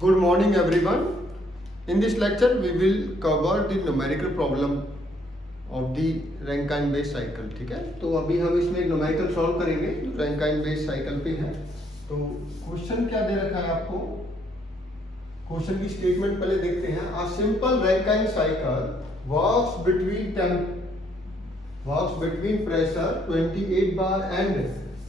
Good morning everyone. In this lecture we will cover the numerical problem of the Rankine based cycle. ठीक है, तो अभी हम इसमें एक न्यूमेरिकल सॉल्व करेंगे जो Rankine based साइकिल पे है। तो क्वेश्चन क्या दे रखा है आपको, क्वेश्चन की स्टेटमेंट पहले देखते हैं। A simple Rankine cycle works between pressure 28 bar and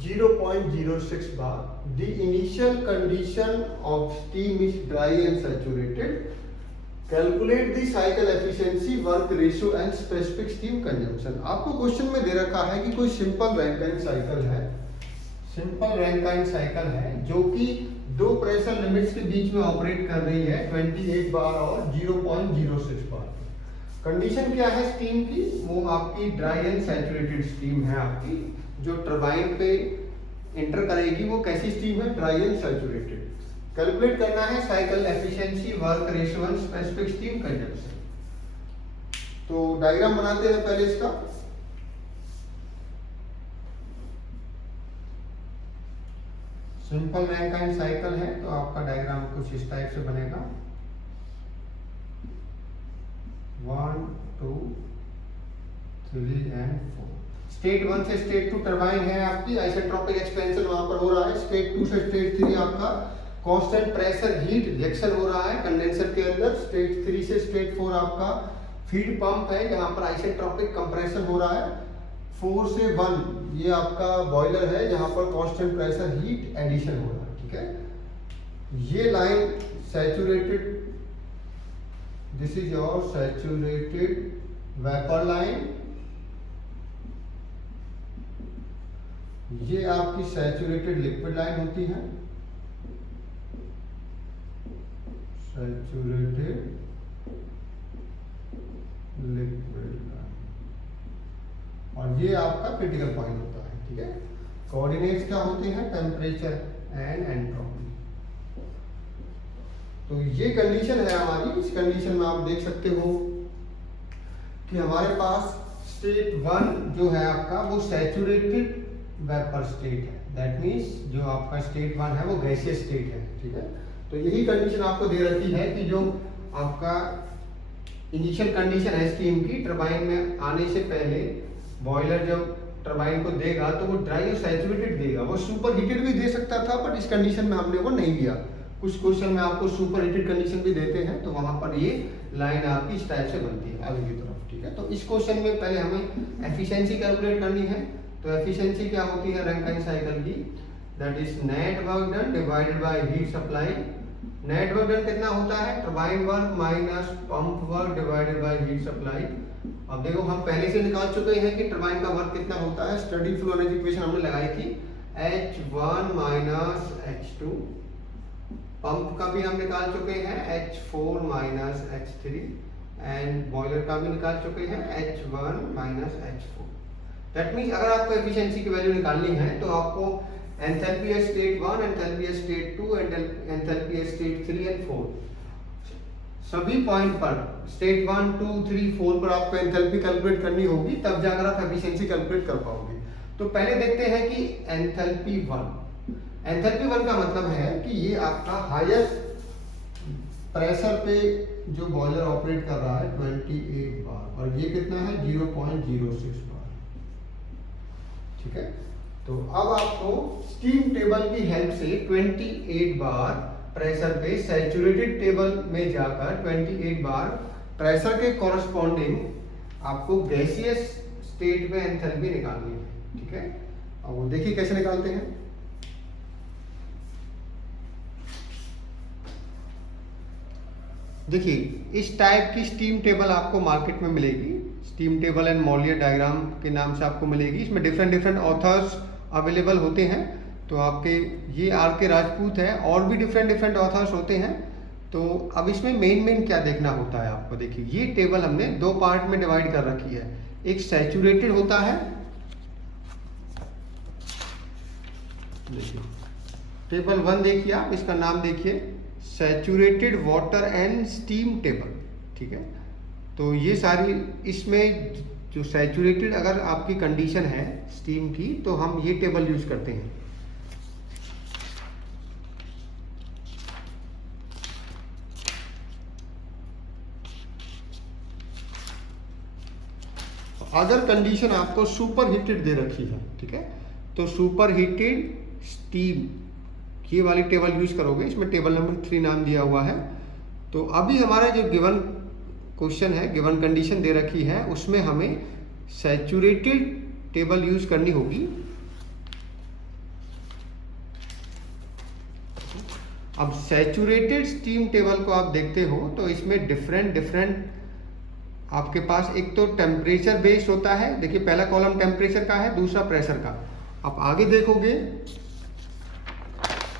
0.06 bar. The initial condition of steam is dry and saturated. Calculate the cycle efficiency, work ratio and specific steam consumption. आपको question में दे रखा है कि कोई simple Rankine cycle है, simple Rankine cycle है जो कि दो प्रेशर लिमिट्स के बीच में ऑपरेट कर रही है 28 बार और 0.06 बार। कंडीशन क्या है स्टीम की, वो आपकी ड्राई एंड सैचुरेटेड स्टीम है आपकी, जो टरबाइन पे इंटर करेगी वो कैसी स्टीम है, ड्राई एंड सैचुरेटेड। कैलकुलेट करना है cycle efficiency, work ratio and specific steam consumption. तो डायग्राम बनाते हैं पहले इसका। सिंपल रैंकाइन साइकिल है तो आपका डायग्राम कुछ इस टाइप से बनेगा। 1 2 3 एंड 4। स्टेट 1 से स्टेट 2 टरबाइन है आपकी, आइसेंट्रोपिक एक्सपेंशन वहां पर हो रहा है। स्टेट 2 से स्टेट 3 आपका कांस्टेंट प्रेशर हीट रिएक्शन हो रहा है कंडेंसर के अंदर। स्टेट 3 से स्टेट 4 आपका फीड पंप है जहां पर आइसेंट्रोपिक कंप्रेशन हो रहा है। 4 से 1 ये आपका बॉयलर है जहां पर कांस्टेंट प्रेशर हीट एडिशन हो रहा है। ठीक है, ये line saturated, this is your saturated vapour line, ये आपकी सैचुरेटेड लिक्विड लाइन होती है, सैचुरेटेड लिक्विड लाइन, और ये आपका क्रिटिकल पॉइंट होता है। ठीक है, कोऑर्डिनेट्स क्या होते हैं, टेम्परेचर एंड एंट्रोपी। तो ये कंडीशन है हमारी। इस कंडीशन में आप देख सकते हो कि हमारे पास स्टेट 1 जो है आपका वो सैचुरेटेड वेपर स्टेट है, दैट मीन्स जो आपका स्टेट 1 है वो गैसियस स्टेट है। ठीक है, तो यही कंडीशन आपको दे रखी है कि जो आपका इनिशियल कंडीशन है स्टीम की, टरबाइन में आने से पहले बॉयलर जब टरबाइन को देगा तो वो ड्राई और सैचुरेटेड देगा। वो सुपर हीटेड भी दे सकता था बट इस कंडीशन में हमने वो नहीं दिया। कुछ क्वेश्चन में आपको सुपर हीटेड कंडीशन भी देते हैं तो वहां पर ये लाइन आपकी इस टाइप से बनती है आगे की तरफ। ठीक है, तो इस क्वेश्चन में पहले हमें एफिशिएंसी कैलकुलेट करनी है। तो एफिशिएंसी क्या होती है रैंकाइन साइकिल की, that is net work done divided by heat supply. Net work done कितना होता है, turbine work minus pump work divided by heat supply. अब देखो हम पहले से निकाल चुके हैं कि टरबाइन का वर्क कितना होता है, स्टडी फ्लो एनर्जी इक्वेशन हमने लगाई थी, H1 माइनस H2। पंप का भी हम निकाल चुके हैं H4 minus H3 and boiler का भी निकाल चुके हैं H1 minus H4। That means अगर आपको एफिशिएंसी की वैल्यू निकालनी है तो आपको एंथैल्पी है स्टेट 1, एंथैल्पी है स्टेट 2 एंड एंथैल्पी है स्टेट 3 एंड 4, सभी पॉइंट पर स्टेट 1 2 3 4 पर आपको एंथैल्पी कैलकुलेट करनी होगी, तब जाकर आप एफिशिएंसी कैलकुलेट कर पाओगे। तो पहले देखते हैं कि एंथैल्पी 1। एंथैल्पी 1 का मतलब है कि ये आपका हाईएस्ट प्रेशर पे जो बॉयलर ऑपरेट कर रहा है 28 बार और ये कितना है 0.06 बार। ठीक है, तो अब आपको स्टीम टेबल की हेल्प से 28 बार प्रेशर पे सैचुरेटेड टेबल में जाकर 28 बार प्रेशर के कॉरस्पॉन्डिंग आपको गैसियस स्टेट में एंथैल्पी निकालनी है। ठीक है, अब वो देखिए कैसे निकालते हैं। देखिए इस टाइप की स्टीम टेबल आपको मार्केट में मिलेगी, steam table and Molière diagram के नाम से आपको मिलेगी। इसमें डिफरेंट डिफरेंट ऑथर्स अवेलेबल होते हैं। तो आपके ये आर के राजपूत है, और भी डिफरेंट डिफरेंट ऑथर्स होते हैं। तो अब इसमें मेन क्या देखना होता है आपको, देखिए ये टेबल हमने दो पार्ट में डिवाइड कर रखी है। एक सैचुरेटेड होता है, देखिए टेबल 1 देखिए आप, इसका नाम देखिए saturated water and steam table. ठीक है, तो ये सारी इसमें जो सैचुरेटेड अगर आपकी कंडीशन है स्टीम की तो हम ये टेबल यूज करते हैं। अगर कंडीशन आपको सुपर हीटेड दे रखी है, ठीक है, तो सुपर हीटेड स्टीम ये वाली टेबल यूज करोगे, इसमें टेबल नंबर 3 नाम दिया हुआ है। तो अभी हमारा जो गिवन क्वेश्चन है, गिवन कंडीशन दे रखी है, उसमें हमें सैचुरेटेड टेबल यूज करनी होगी। अब सैचुरेटेड स्टीम टेबल को आप देखते हो तो इसमें डिफरेंट आपके पास एक तो टेम्परेचर बेस्ड होता है। देखिए पहला कॉलम टेम्परेचर का है, दूसरा प्रेशर का। आप आगे देखोगे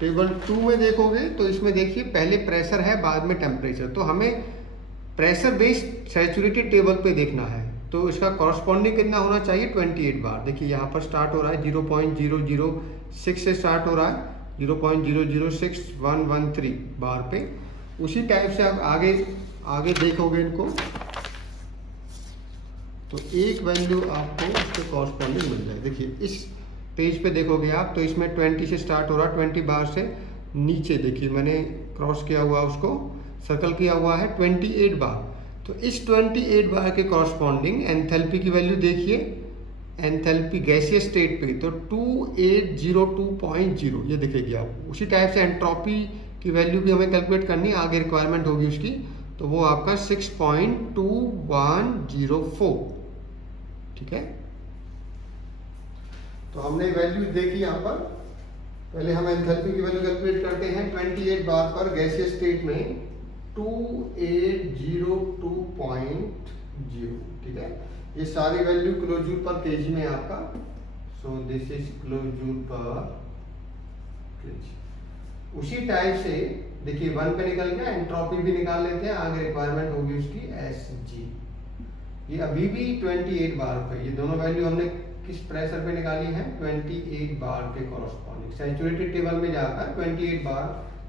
टेबल 2 में देखोगे तो इसमें देखिए पहले प्रेशर है, बाद में टेम्परेचर। तो हमें प्रेशर बेस्ड सैचुरेटेड टेबल पे देखना है, तो इसका कॉरस्पॉन्डिंग कितना होना चाहिए, 28 बार। देखिए यहाँ पर स्टार्ट हो रहा है 0.006 से स्टार्ट हो रहा है, 0.006113 बार पे। उसी टाइप से आप आगे देखोगे इनको तो एक वैल्यू आपको उसके कॉरस्पॉन्डिंग मिल जाए। देखिए इस पेज पे देखोगे आप तो इसमें 20 से स्टार्ट हो रहा है, 20 बार से नीचे देखिए मैंने क्रॉस किया हुआ, उसको सर्कल किया हुआ है 28 बार। तो इस 28 बार के कॉरस्पॉन्डिंग एंथैल्पी की वैल्यू देखिए, एंथैल्पी गैसियस स्टेट पे तो 2802.0 ये दिखेगी आपको। उसी टाइप से एंट्रोपी की वैल्यू भी हमें कैलकुलेट करनी है, आगे रिक्वायरमेंट होगी उसकी, तो वो आपका 6.2104, ठीक है। तो हमने वैल्यू देखी यहाँ पर। पहले हम एंथैल्पी की वैल्यू कैलकुलेट करते हैं 28 बार पर गैसियस स्टेट में 2802.0, ठीक है। ये सारी वैल्यू किलोजूल पर केजी में आपका, सो दिस इज किलोजूल पर केजी। उसी टाइप से देखिए 1 पे निकल गया, एंट्रोपी भी निकाल लेते हैं, आगे रिक्वायरमेंट होगी उसकी एसजी। ये अभी भी 28 बार पे, ये दोनों वैल्यू हमने किस प्रेशर पे निकाली है, 28 बार के कॉरस्पॉन्डिंग। सैचुरेटेड टेबल में जाकर 28 बार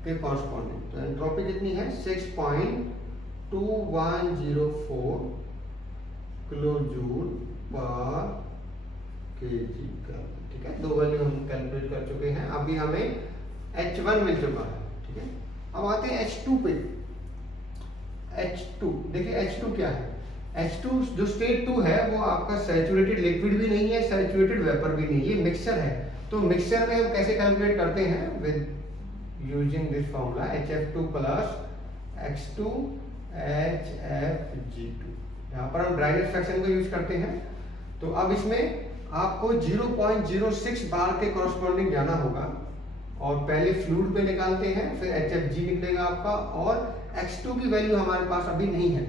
के कॉरस्पॉन्डिंग। तो एंट्रोपी कितनी है, 6.2104 किलोजूल पर केजी का, ठीक है। दो वैल्यू हम कैलकुलेट कर चुके हैं। अभी हमें H1 मिल चुका है, ठीक है। अब आते हैं H2 पे। H2 देखिए H2 क्या है, H2 जो स्टेट 2 है वो आपका सैचुरेटेड लिक्विड भी नहीं है, सैचुरेटेड वेपर भी नहीं है, ये मिक्सचर है। तो मिक्सचर में हम कैसे कैलकुलेट करते हैं, with using this formula HF2 plus X2 HFG2। यहाँ पर हम ड्राइनेज फ्रैक्शन को यूज करते हैं। तो अब इसमें आपको 0.06 बार के कॉरस्पॉन्डिंग जाना होगा, और पहले फ्लूइड पे निकालते हैं, फिर HFG निकलेगा आपका, और X2 की वैल्यू हमारे पास अभी नहीं है।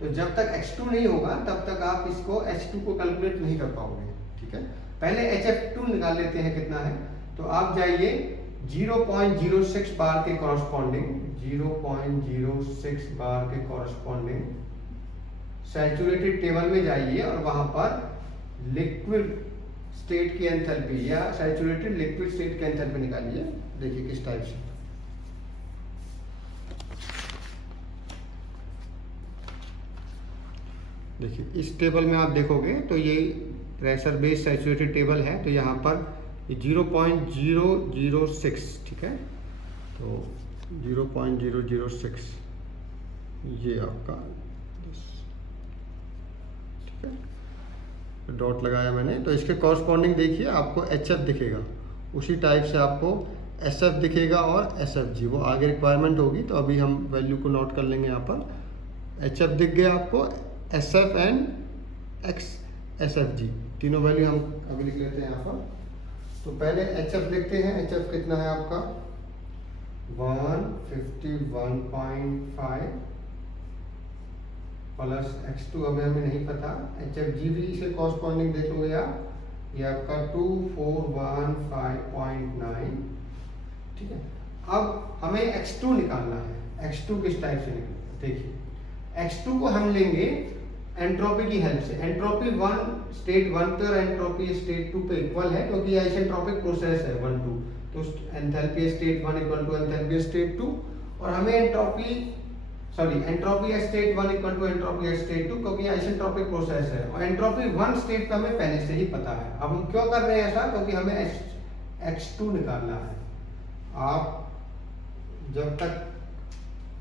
तो जब तक X2 नहीं होगा तब तक आप इसको H2 को कैलकुलेट नहीं कर पाओगे, ठीक है। पहले HF2 निकाल लेते हैं कितना है। तो आप जाइए 0.06 बार के कॉरस्पॉन्डिंग, 0.06 बार के कॉरस्पॉन्डिंग सैचुरेटेड टेबल में जाइए और वहां पर लिक्विड स्टेट की एंथैल्पी या सैचुरेटेड लिक्विड स्टेट की एंथैल्पी निकालिए। देखिए किस टाइप से, देखिए इस टेबल में आप देखोगे तो ये प्रेशर बेस्ड सैचुरेटेड टेबल है। तो यहाँ पर 0.006, ठीक है। तो 0.006 ये आपका, ठीक है, डॉट लगाया मैंने। तो इसके कॉरस्पॉन्डिंग देखिए आपको HF दिखेगा, उसी टाइप से आपको SF दिखेगा और SFG, वो आगे रिक्वायरमेंट होगी। तो अभी हम वैल्यू को नोट कर लेंगे यहाँ पर। HF दिख गया आपको, SF एंड SFG तीनों वैल्यू हम अभी लिख लेते हैं यहाँ पर। तो पहले HF लिखते हैं। HF कितना है आपका 151.5 प्लस X2 अभी हमें नहीं पता, HFG भी से कॉरस्पॉन्डिंग देख लोगे आप, ये आपका 2415.9, ठीक है। अब हमें X2 निकालना है। X2 किस टाइप से निकलेगा, देखिए X2 को हम लेंगे एंट्रोपी की हेल्प से। एंट्रोपी 1 स्टेट 1 पे और एंट्रोपी स्टेट 2 पे इक्वल है, क्योंकि आइसेंट्रोपिक प्रोसेस है 1 2। तो enthalpy state 1 equal to enthalpy state 2, और हमें entropy state 1 equal to entropy state 2, क्योंकि आइसेंट्रोपिक प्रोसेस है। और एंट्रोपी 1 स्टेट का हमें पहले से ही पता है। अब हम क्यों कर रहे हैं ऐसा, क्योंकि हमें X2 निकालना है। आप जब तक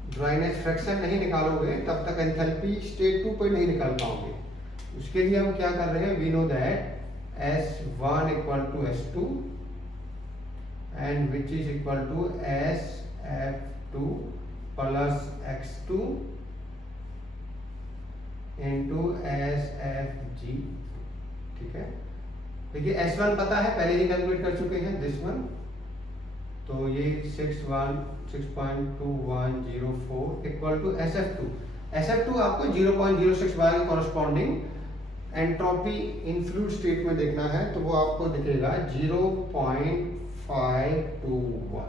ड्राइनेज फ्रैक्शन नहीं निकालोगे तब तक एंथैल्पी स्टेट 2 पे नहीं निकाल पाओगे। उसके लिए हम क्या कर रहे हैं, we know that S1 equal to S2 and which is equal to SF2 plus X2 into SFG। ठीक है, देखिए S1 पता है, पहले ही कैलकुलेट कर चुके हैं दिस वन, तो ये 6.2104 इक्वल टू SF2। SF2 आपको 0.06 बार के कॉरस्पॉन्डिंग एंट्रोपी इन फ्लूइड स्टेट में देखना है, तो वो आपको दिखेगा 0.521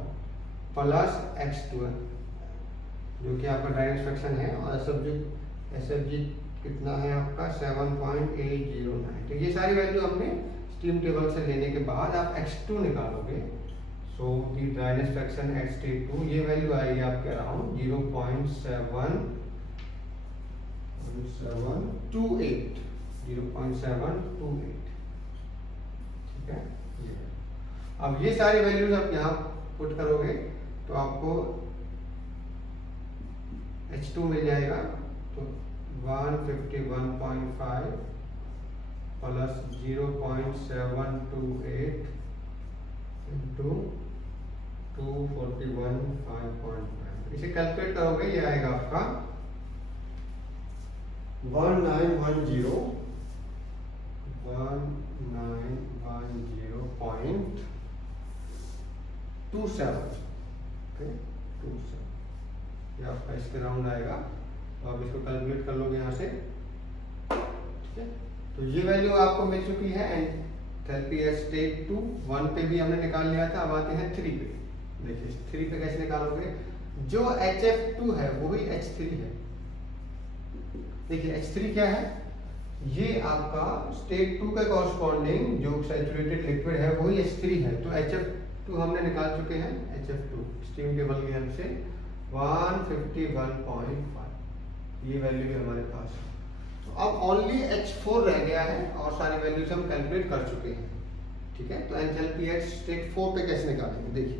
प्लस X2 जो कि आपका डायरेक्ट फ्रैक्शन है, और SFG कितना है आपका 7.809। तो ये सारी वैल्यू हमने स्टीम टेबल से लेने के बाद आप X2 निकालोगे, सो दी ड्राइनेस फ्रैक्शन एट स्टेट 2, ये वैल्यू आएगी आपके अराउंड 0.728। ठीक है, अब ये सारी वैल्यूज आप यहाँ पुट करोगे तो आपको H2 मिल जाएगा, तो 151.5 प्लस 0.728 इंटू 241.5। इसे कैलकुलेट करोगे, ये आएगा आपका 1910.27। ये आपका इसके राउंड आएगा, तो आप इसको कैलकुलेट कर लोगे यहाँ से। ठीक है, तो ये वैल्यू आपको मिल चुकी है एंथैल्पी एट स्टेट 2। 1 पे भी हमने निकाल लिया था, अब आते हैं 3 पे। देखिए 3 पे कैसे निकालोगे, जो HF2 है वही H3 है। देखिए H3 क्या है, ये आपका स्टेट 2 के कॉरस्पॉन्डिंग जो सैचुरेटेड लिक्विड है वही H3 है, तो HF2 हमने निकाल चुके हैं। HF2 स्टीम टेबल की हेल्प से 151.5 ये वैल्यू है हमारे पास। तो अब ओनली H4 रह गया है और सारी वैल्यूज हम कैलकुलेट कर चुके हैं। ठीक है, तो एंथैल्पी एट स्टेट 4 पे कैसे निकालेंगे, देखिए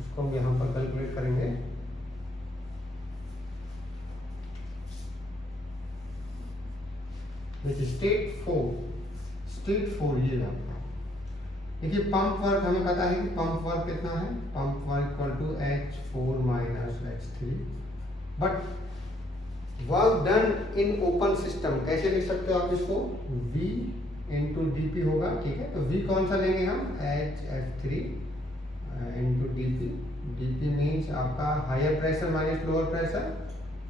उसको हम यहाँ पर कैलकुलेट करेंगे। देखिए स्टेट 4 ये आपका, देखिए पंप वर्क हमें पता है कि पंप वर्क कितना है, pump work equal to H4 minus H3, but work done in open system कैसे लिख सकते हो आप इसको, V इंटू DP होगा। ठीक है, तो V कौन सा लेंगे हम, HF3 इंटू DP मीन्स आपका higher pressure minus lower pressure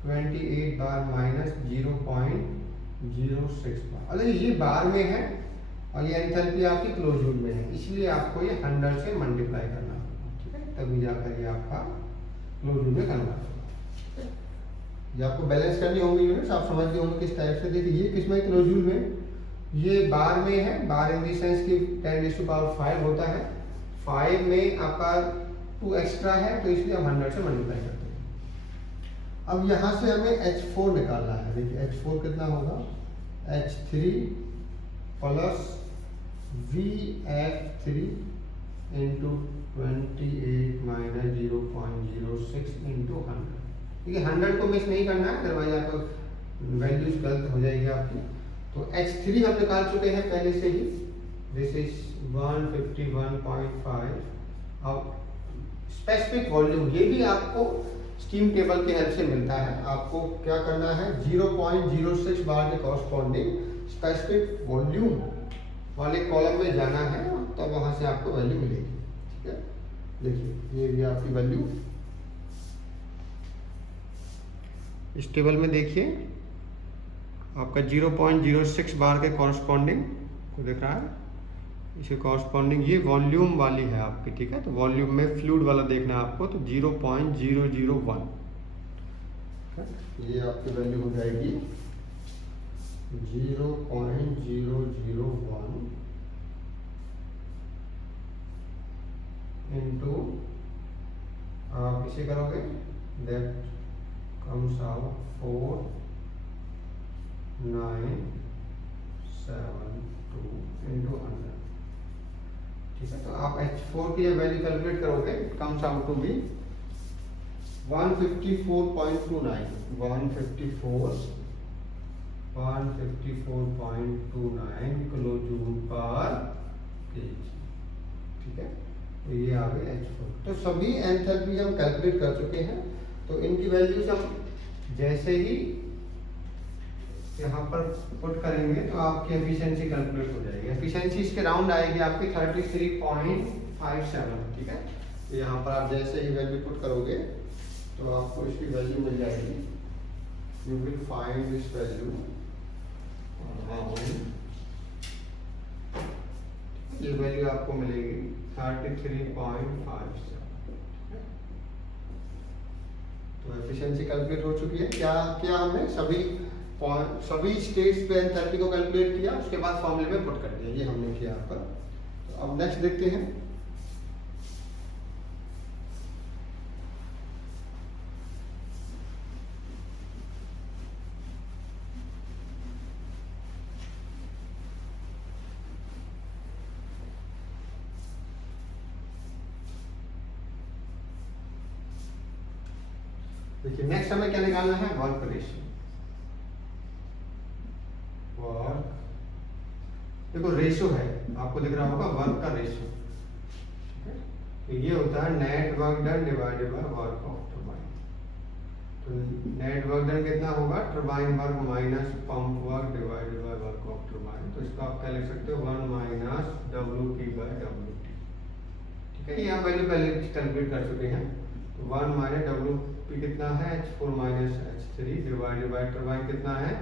28 bar minus 0.06 bar. अगर ये बार में है और ये एंथैल्पी आपकी क्लोज्ड में है, इसलिए आपको ये 100 से मल्टीप्लाई करना होगा। ठीक है, तभी जाकर ये आपका क्लोज्ड में कन्वर्ट होगा। ये आपको बैलेंस करनी होंगी यूनिट्स, आप समझ गए होंगे किस टाइप से। देखिए ये किसमें, क्लोज्ड में, ये बार में है, बार इन दी सेंस की 10⁵ होता है, 5 में आपका 2 एक्स्ट्रा है, तो इसलिए हम 100 से मल्टीप्लाई करते हैं। अब यहाँ से हमें H4 निकालना है। देखिए H4 कितना होगा, H3 plus VF3 into 28 minus 0.06 into 100। ठीक है, 100 को मिस नहीं करना है, अदरवाइज आपको वैल्यूज गलत हो जाएगी आपकी। तो H3 हम निकाल चुके हैं पहले से ही, दिस इज 151.5। अब स्पेसिफिक वॉल्यूम ये भी आपको स्टीम टेबल की हेल्प से मिलता है। आपको क्या करना है, 0.06 बार के कॉरस्पॉन्डिंग स्पेसिफिक वॉल्यूम वाले कॉलम में जाना है, तब वहां से आपको वैल्यू मिलेगी। ठीक है, देखिए ये भी आपकी वैल्यू इस टेबल में देखिए आपका 0.06 बार के कॉरस्पॉन्डिंग को दिख रहा है, इसे कॉरस्पॉन्डिंग ये वॉल्यूम वाली है आपकी। ठीक है, तो वॉल्यूम में फ्लूइड वाला देखना है आपको, तो 0.001 ये आपकी वैल्यू हो जाएगी 0.001 इंटू आप इसे करोगे दैट कम्स आउट 4972 इंटू 100। ठीक है, तो आप H4 की वैल्यू कैलकुलेट करोगे, it comes out to be 154.29 kilo joule per kg. ठीक है, तो ये आ गए H4। तो सभी एंथैल्पी हम कैलकुलेट कर चुके हैं, तो इनकी वैल्यूज हम जैसे ही यहाँ पर पुट करेंगे तो आपकी एफिशिएंसी कैलकुलेट हो जाएगी। एफिशिएंसी इसके राउंड आएगी आपकी 33.57। ठीक है, तो यहाँ पर आप जैसे ही वैल्यू पुट करोगे तो आपको इसकी वैल्यू मिल जाएगी। You will find this value, ये वैल्यू आपको मिलेगी 33.57। तो एफिशिएंसी कैलकुलेट हो चुकी है। क्या किया हमने, सभी स्टेट्स पे एंथैल्पी को कैलकुलेट किया, उसके बाद फॉर्मूले में पुट कर दिया, ये हमने किया यहाँ पर। तो अब नेक्स्ट देखते हैं। देखिए नेक्स्ट हमें क्या निकालना है, वर्क रेशियो। वर्क, देखो रेशियो है, आपको दिख रहा होगा वर्क का रेशियो। ठीक है, तो ये होता है net work done divided by work of turbine. तो नेट वर्क डन कितना होगा, turbine work minus pump work divided by work of turbine. तो इसको आप क्या लिख सकते हो, 1 माइनस WP बाय WT। ठीक है, ये हम वैल्यू पहले कैलकुलेट कर चुके हैं। तो 1 माइनस WP कितना है, H4 minus H3 divided by turbine कितना है,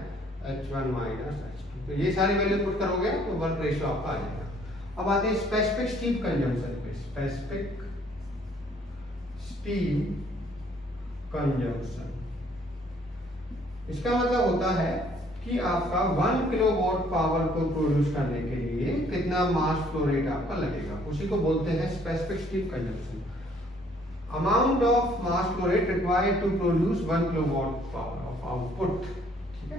H1 माइनस H2। तो ये सारी वैल्यू पुट करोगे तो वर्क रेशियो आपका आ जाएगा। अब आते हैं स्पेसिफिक स्टीम कंजम्पशन पे। स्पेसिफिक स्टीम कंजम्पशन, इसका मतलब होता है कि आपका 1 किलोवाट पावर को प्रोड्यूस करने के लिए कितना मास फ्लो रेट आपका लगेगा, उसी को बोलते हैं specific steam consumption. Amount of mass flow rate required to produce 1 kilowatt power of output. ठीक है,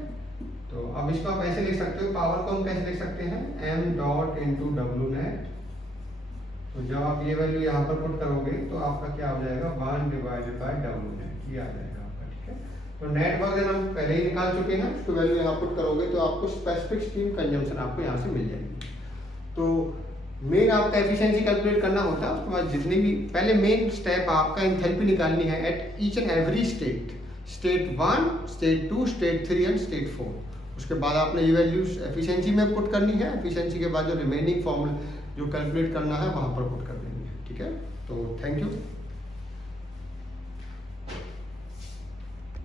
तो अब इसको आप ऐसे लिख सकते हो, पावर को हम कैसे लिख सकते हैं, m dot into W net. तो जब आप ये वैल्यू यहाँ पर पुट करोगे तो आपका क्या हो जाएगा, 1 डिवाइडेड बाय डब्ल्यू नेट, ये आ जाएगा आपका। ठीक है, तो नेट वर्क हम पहले ही निकाल चुके हैं, उसको वैल्यू यहाँ पुट करोगे तो आपको स्पेसिफिक स्टीम कंजम्पशन आपको यहाँ से मिल जाएगी। तो मेन आपका एफिशिएंसी कैलकुलेट करना होता है, उसके बाद जितनी भी पहले मेन स्टेप आपका एंथैल्पी निकालनी है at each and every state, state 1, state 2, state 3 and state 4। उसके बाद आपने ये वैल्यूज एफिशिएंसी में पुट करनी है, एफिशिएंसी के बाद जो रिमेनिंग फॉर्मूला जो कैलकुलेट करना है वहाँ पर पुट कर देनी है। ठीक है, तो थैंक यू।